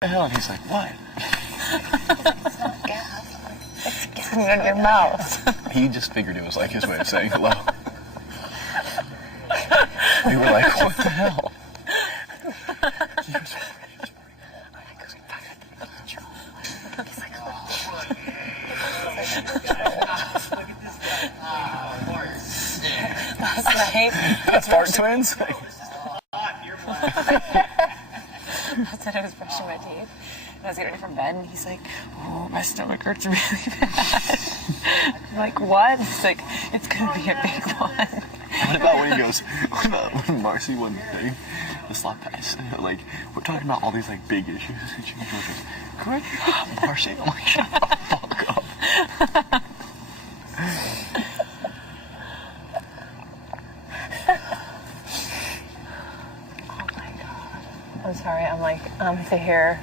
the hell? And he's like, what? It's not gas. It's getting in your mouth. He just figured it was like his way of saying hello. We were like, what the hell? He was Last night, That's Fart Twins? I said I was brushing my teeth. And I was getting ready for bed, and he's like, oh, my stomach hurts really bad. I'm like, what? He's like, it's going to be a big one. What about when he goes, what about when Marcy won the thing, the slap pass? Like, we're talking about all these, like, big issues. And she goes, good job, Marcy. I'm like, shut the fuck up. I'm sorry, I'm like, to hear